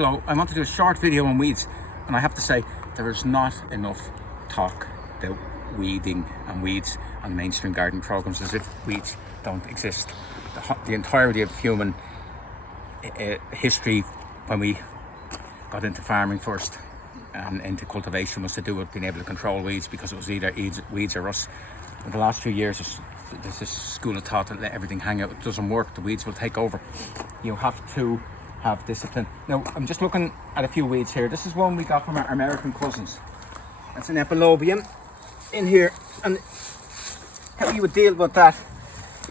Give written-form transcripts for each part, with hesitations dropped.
below. I want to do a short video on weeds, and I have to say there is not enough talk about weeding and weeds on mainstream gardening programs, as if weeds don't exist. The entirety of human history, when we got into farming first and into cultivation, was to do with being able to control weeds, because it was either weeds or us. In the last few years, there's this school of thought that let everything hang out. It doesn't work. The weeds will take over. You have to have discipline. Now, I'm just looking at a few weeds here. This is one we got from our American cousins. That's an Epilobium in here, and how you would deal with that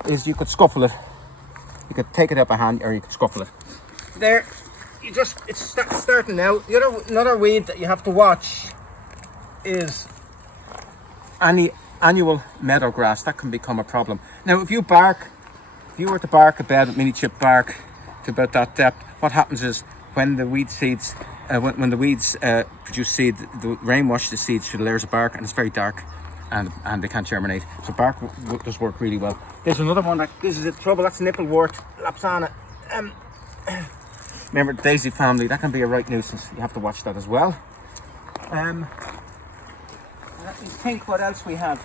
is you could scuffle it. You could take it up a hand, or you could scuffle it. There, it's starting now. Another weed that you have to watch is annual meadow grass. That can become a problem. Now, if you were to bark a bed with mini chip bark to about that depth, what happens is when the weed seeds, when the weeds produce seed, the rain washes the seeds through the layers of bark, and it's very dark, and they can't germinate. So bark does work really well. There's another one this is the trouble. That's nipplewort, Lapsana. Remember the daisy family, that can be a right nuisance. You have to watch that as well. Let me think what else we've got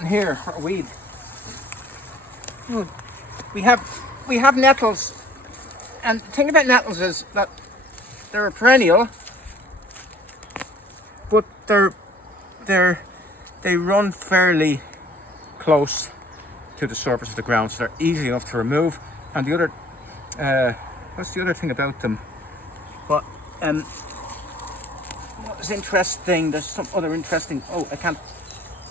in here for a weed. We have nettles, and the thing about nettles is that they're a perennial, but they run fairly close to the surface of the ground, so they're easy enough to remove. And the other what's the other thing about them? What was interesting? There's some other interesting. Oh, I can't.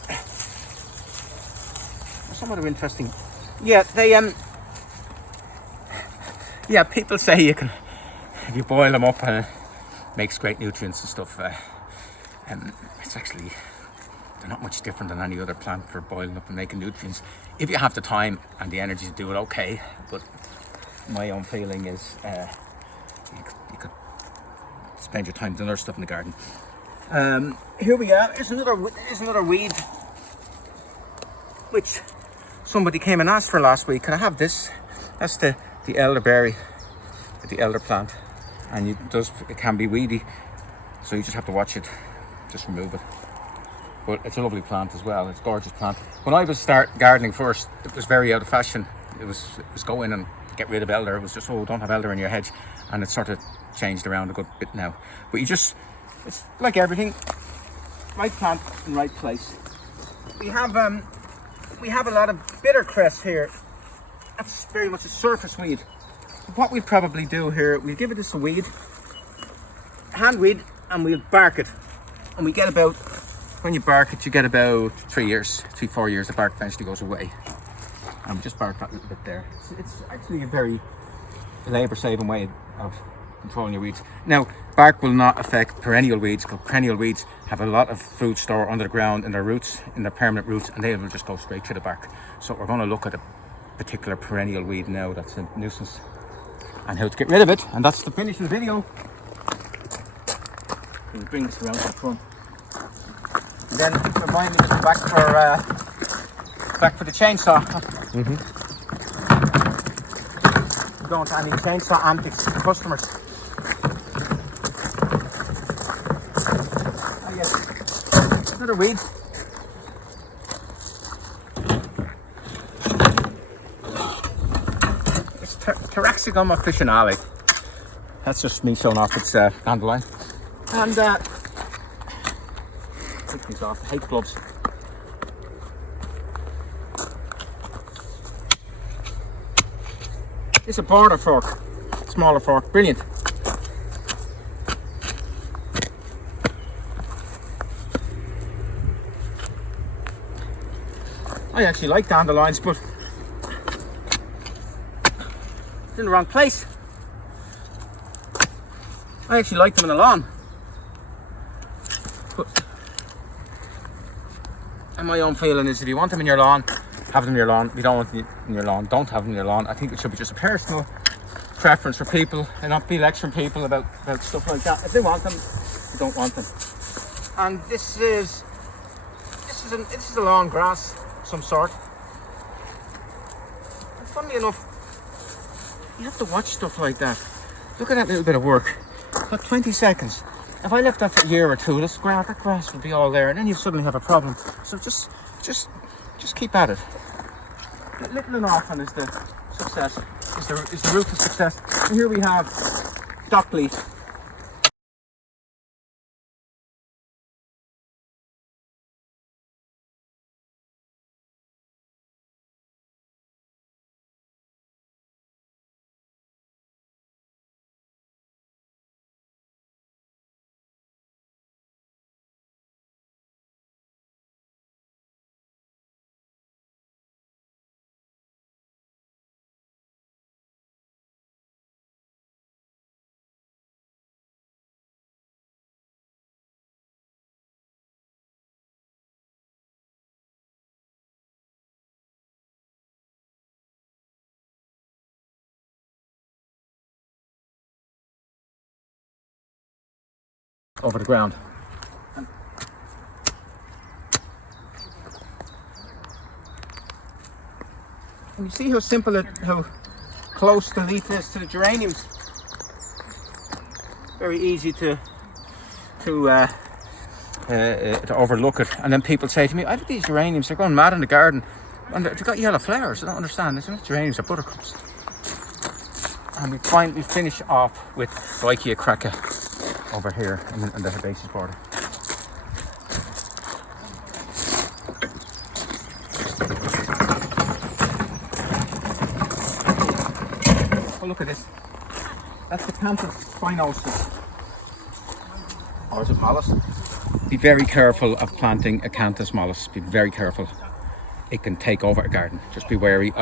There's some other interesting. Yeah, they yeah, people say you can, if you boil them up, makes great nutrients and stuff. It's actually, they're not much different than any other plant for boiling up and making nutrients. If you have the time and the energy to do it, okay. But my own feeling is you could spend your time doing other stuff in the garden. Here we are. Here's another weed which somebody came and asked for last week. Can I have this? That's the elderberry, the elder plant, and it can be weedy, so you just have to watch it, just remove it. But it's a lovely plant as well. It's a gorgeous plant. When I was start gardening first, it was very out of fashion. It was go in and get rid of elder. It was just, oh, don't have elder in your hedge, and it's sort of changed around a good bit now. But it's like everything, right plant in right place. We have a lot of bittercress here. That's very much a surface weed. What we'll probably do here, we'll give it this a weed, hand weed, and we'll bark it. And we get about, when you bark it, you get about 4 years, the bark eventually goes away. And we just bark that little bit there. It's actually a very labour-saving way of controlling your weeds. Now, bark will not affect perennial weeds, because perennial weeds have a lot of food stored under the ground in their roots, in their permanent roots, and they will just go straight to the bark. So we're going to look at a particular perennial weed now that's a nuisance and how to get rid of it, and that's the finish of the video. We'll bring this around to the front, and then remind me to go back for the chainsaw. We're going to any chainsaw antics for customers. Oh yes, another weed. Taraxacum officinale. That's just me showing off its dandelion. And take these off. I hate gloves. It's a border fork, smaller fork, brilliant. I actually like dandelions, but it's in the wrong place. I actually like them in the lawn. And my own feeling is, if you want them in your lawn, have them in your lawn. If you don't want them in your lawn, don't have them in your lawn. I think it should be just a personal preference for people, and not be lecturing people about stuff like that. If they want them, they don't want them. And this is a lawn grass of some sort. And funnily enough, you have to watch stuff like that. Look at that little bit of work. Got 20 seconds. If I left that for a year or two, that grass would be all there, and then you suddenly have a problem. So just keep at it. Little and often is the success. Is the root to success. And here we have dock leaf. Over the ground. And you see how simple how close the leaf is to the geraniums. Very easy to overlook it. And then people say to me, "I've got these geraniums. They're going mad in the garden, and they've got yellow flowers. I don't understand. It's not geraniums, they're buttercups." And we finish off with Vicia cracca over here in the herbaceous border. Oh, look at this. That's the Acanthus spinosus. Or is it mollusk? Be very careful of planting Acanthus mollusk. Be very careful. It can take over a garden. Just be wary.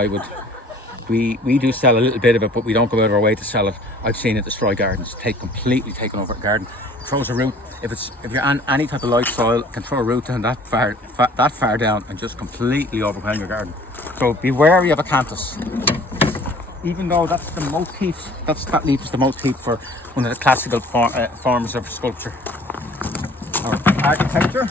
We do sell a little bit of it, but we don't go out of our way to sell it. I've seen it destroy gardens, completely taken over a garden. It throws a root. If you're on any type of light soil, it can throw a root down that far down and just completely overwhelm your garden. So be wary of Acanthus. Even though that's the motif, that leaf is the motif for one of the classical forms of sculpture or architecture.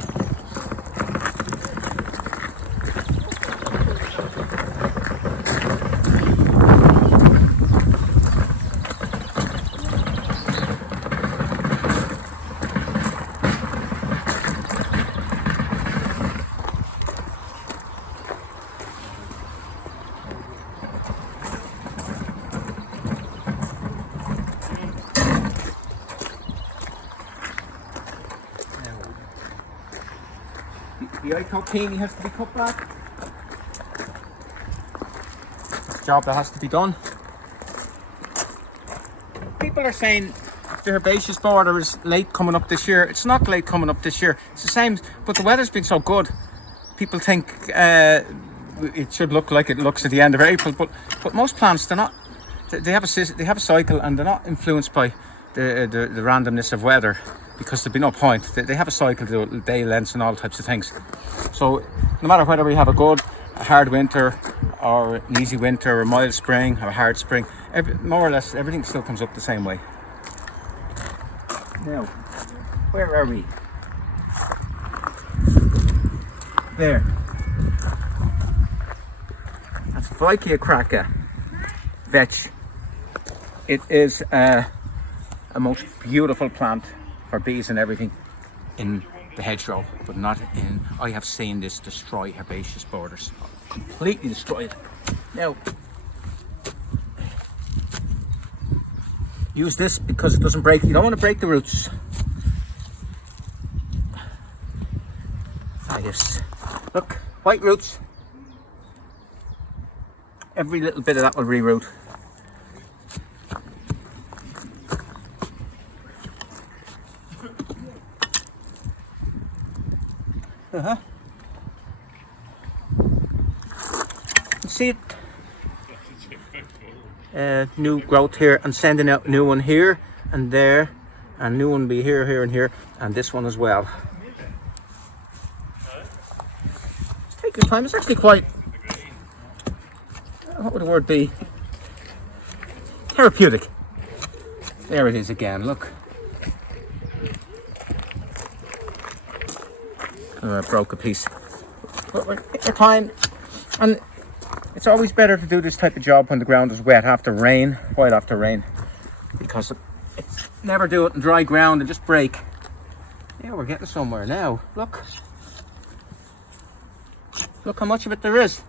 The icopene has to be cut back. It's a job that has to be done. People are saying the herbaceous border is late coming up this year. It's not late coming up this year. It's the same, but the weather's been so good. People think it should look like it looks at the end of April, but most plants, they're not. They have a cycle, and they're not influenced by the randomness of weather, because there'd be no point. They have a cycle to day lengths and all types of things. So no matter whether we have a hard winter or an easy winter or a mild spring or a hard spring, more or less everything still comes up the same way. Now, where are we? There. That's Vicia cracca, vetch. It is a most beautiful plant for bees and everything in the hedgerow, but not in. I have seen this destroy herbaceous borders, completely destroy it. Now, use this because it doesn't break. You don't want to break the roots. Ah, yes. Look, white roots. Every little bit of that will reroot. See it? New growth here, and sending out new one here and there, and new one be here, here, and here, and this one as well. It's taking time. It's actually quite. What would the word be? Therapeutic. There it is again. Look. Oh, I broke a piece. But we're time, and it's always better to do this type of job when the ground is wet after rain, right after rain, because it's never do it in dry ground and just break. Yeah, we're getting somewhere now. Look. Look how much of it there is.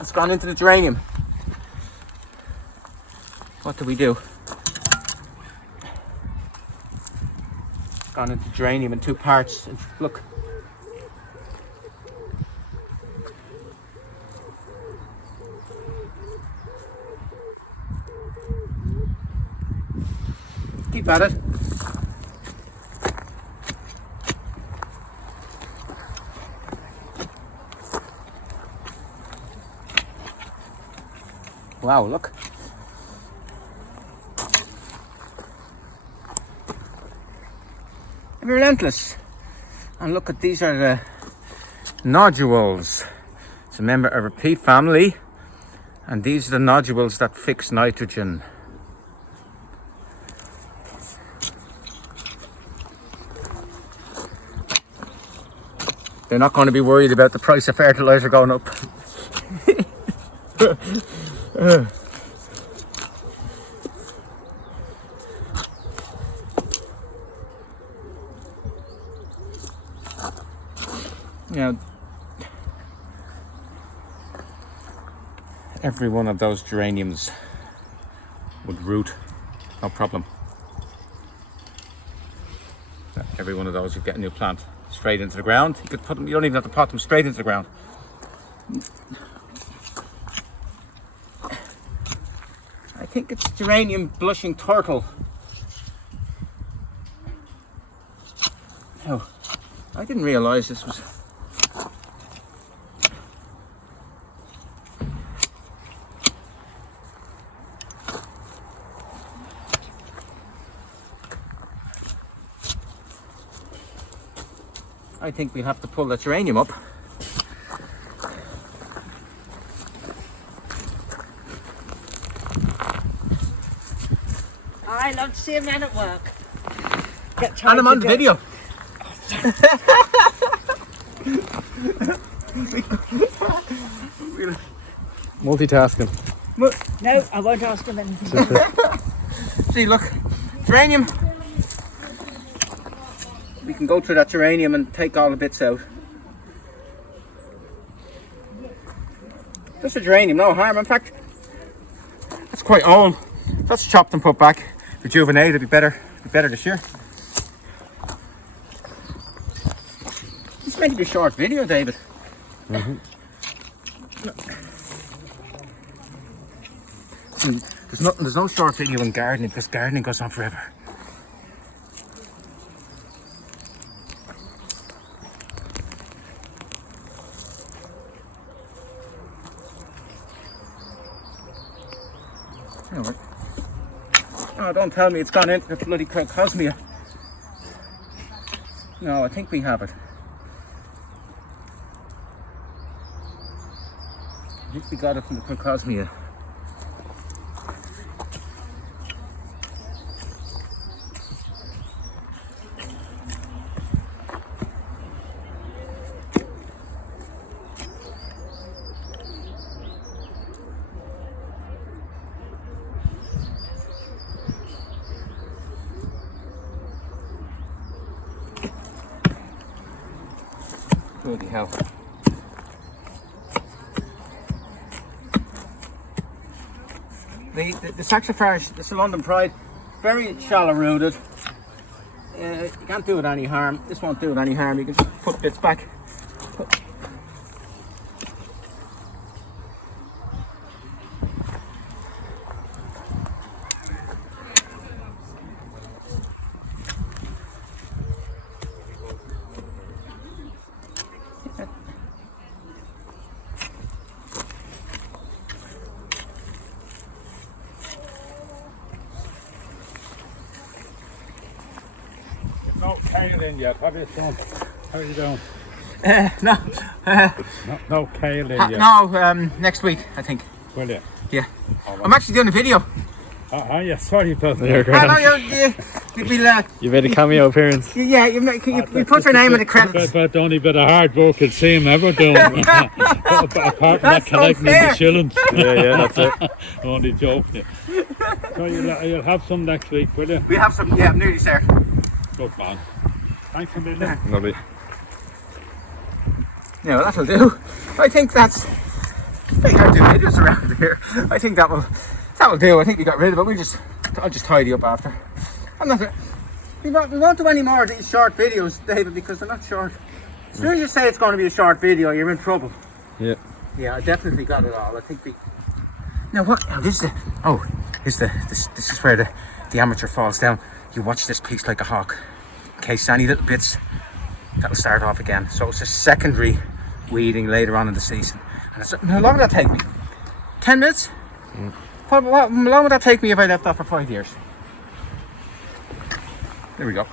It's gone into the geranium. What do we do? It's gone into geranium in 2 parts. And look. Keep at it. Wow, look. Relentless. And look at, these are the nodules. It's a member of a pea family, and these are the nodules that fix nitrogen. They're not going to be worried about the price of fertilizer going up. Yeah, every one of those geraniums would root, no problem. Every one of those would get a new plant straight into the ground. You could put them, you don't even have to pot them, straight into the ground. I think it's geranium blushing turtle. Oh, I didn't realize this was. I think we'll have to pull that geranium up. I love to see a man at work. And I'm on the video. Multitasking. No, I won't ask him anything. See, look, geranium. We can go through that geranium and take all the bits out. Just a geranium, no harm. In fact, it's quite old. That's chopped and put back. Rejuvenated, it'd be better this year. It's meant to be a short video, David. Mm-hmm. There's no short video in gardening, because gardening goes on forever. Oh, don't tell me it's gone into the bloody crocosmia. No, I think we have it. I think we got it from the crocosmia. Bloody hell. The Saxifraga, the London Pride, very shallow rooted. You can't do it any harm. This won't do it any harm. You can just put bits back. No kale in yet. What is done? How are you doing? No kale in yet. No, next week, I think. Will you? Yeah. I'm actually doing a video. Yeah, sorry about that. You're I know grand. you'd be You made a cameo appearance. yeah, you put your name in the credits. But the only bit of hard work I'd see him ever doing. Apart from that, That's collecting in unfair. the shillings. Yeah, that's it. Only joking. So you'll have some next week, will you? We have some, yeah, I'm nearly there. Good man. Thanks a million. Lovely. Yeah, well, that'll do. I think that's. I think I'll do videos around here. I think that'll do. I think we got rid of it. I'll just tidy up after. I'm not. We won't do any more of these short videos, David, because they're not short. As soon as you say it's going to be a short video, you're in trouble. Yeah. Yeah, I definitely got it all. I think we. Now what? Now this is the. Oh, this is where the amateur falls down. You watch this piece like a hawk. In case any little bits, that'll start off again. So it's a secondary weeding later on in the season. And how long would that take me? 10 minutes? How long would that take me if I left that for 5 years? There we go.